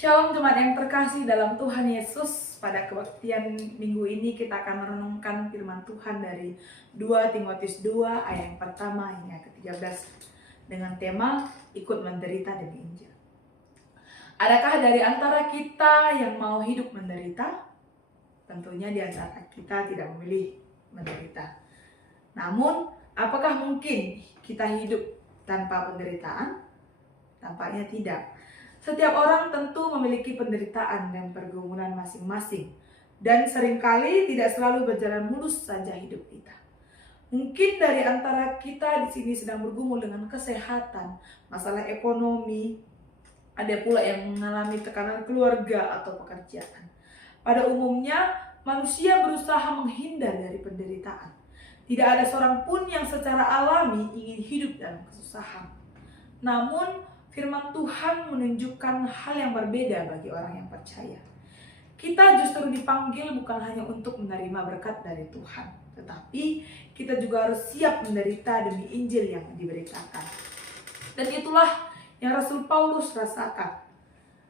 Shalom jemaat yang terkasih dalam Tuhan Yesus. Pada kebaktian minggu ini kita akan merenungkan firman Tuhan dari 2 Timotius 2 ayat yang pertama hingga ke-13 dengan tema ikut menderita demi Injil. Adakah dari antara kita yang mau hidup menderita? Tentunya di antara kita tidak memilih menderita. Namun, apakah mungkin kita hidup tanpa penderitaan? Tampaknya tidak. Setiap orang tentu memiliki penderitaan dan pergumulan masing-masing, dan seringkali tidak selalu berjalan mulus saja hidup kita. Mungkin dari antara kita di sini sedang bergumul dengan kesehatan, masalah ekonomi, ada pula yang mengalami tekanan keluarga atau pekerjaan. Pada umumnya, manusia berusaha menghindar dari penderitaan. Tidak ada seorang pun yang secara alami ingin hidup dalam kesusahan. Namun, firman Tuhan menunjukkan hal yang berbeda bagi orang yang percaya. Kita justru dipanggil bukan hanya untuk menerima berkat dari Tuhan, tetapi kita juga harus siap menderita demi Injil yang diberitakan. Dan itulah yang Rasul Paulus rasakan.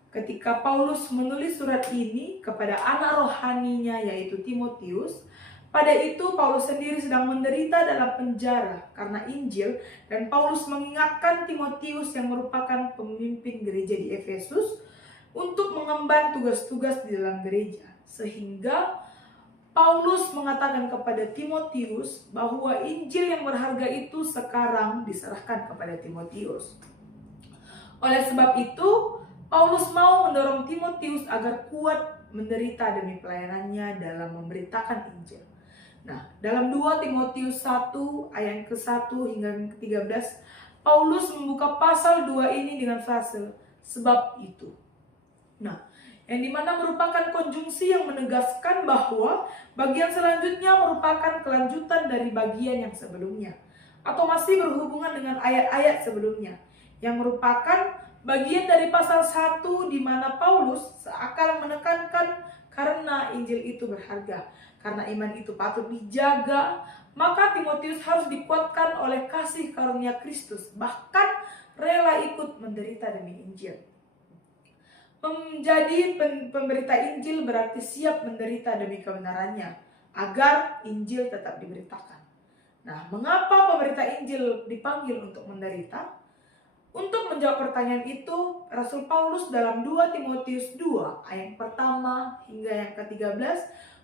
Ketika Paulus menulis surat ini kepada anak rohaninya yaitu Timotius, pada itu Paulus sendiri sedang menderita dalam penjara karena Injil, dan Paulus mengingatkan Timotius yang merupakan pemimpin gereja di Efesus untuk mengemban tugas-tugas di dalam gereja. Sehingga Paulus mengatakan kepada Timotius bahwa Injil yang berharga itu sekarang diserahkan kepada Timotius. Oleh sebab itu, Paulus mau mendorong Timotius agar kuat menderita demi pelayanannya dalam memberitakan Injil. Nah, dalam 2 Timotius 1 ayat ke-1 hingga ke-13, Paulus membuka pasal 2 ini dengan frase sebab itu. Nah, yang dimana merupakan konjungsi yang menegaskan bahwa bagian selanjutnya merupakan kelanjutan dari bagian yang sebelumnya, atau masih berhubungan dengan ayat-ayat sebelumnya, yang merupakan bagian dari pasal 1 di mana Paulus seakan menekankan karena Injil itu berharga, karena iman itu patut dijaga, maka Timotius harus dikuatkan oleh kasih karunia Kristus, bahkan rela ikut menderita demi Injil. Menjadi pemberita Injil berarti siap menderita demi kebenarannya, agar Injil tetap diberitakan. Nah, mengapa pemberita Injil dipanggil untuk menderita? Untuk menjawab pertanyaan itu, Rasul Paulus dalam 2 Timotius 2 ayat pertama hingga yang ke-13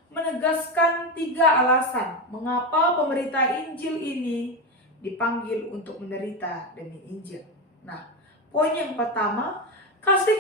menegaskan 3 alasan mengapa pemberita Injil ini dipanggil untuk menderita demi Injil. Nah, poin yang pertama, kasih